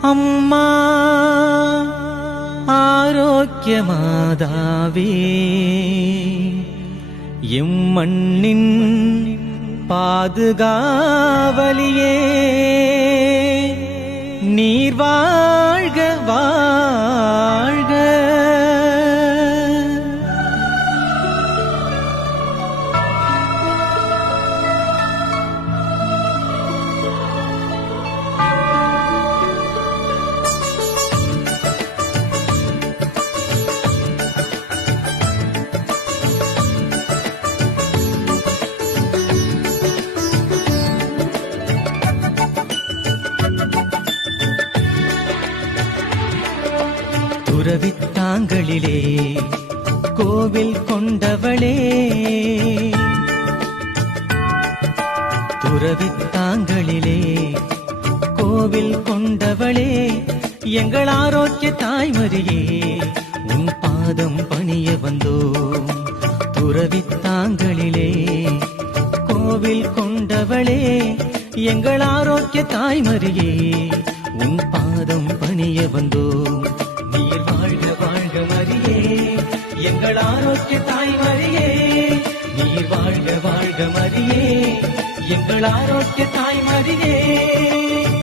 அம்மா ஆரோக்கிய மாதாவே எம்மண்ணின் பாதுகாவலியே நீர் வாழ்க வாழ்க. துறவித்தாங்களிலே கோவில் கொண்டவளே, துறவித்தாங்களிலே கோவில் கொண்டவளே, எங்கள் ஆரோக்கிய தாய்மரியே உன் பாதம் பணிய வந்தோம். துறவித்தாங்களிலே கோவில் கொண்டவளே, எங்கள் ஆரோக்கிய தாய்மரியே உன் பாதம் பணிய வந்தோம். நீர் வாழ்க வாழ்க மரியே எங்கள் ஆரோக்கிய தாய்மரியே, நீர் வாழ்க வாழ்க மரியே எங்கள் ஆரோக்கிய தாய்மரியே.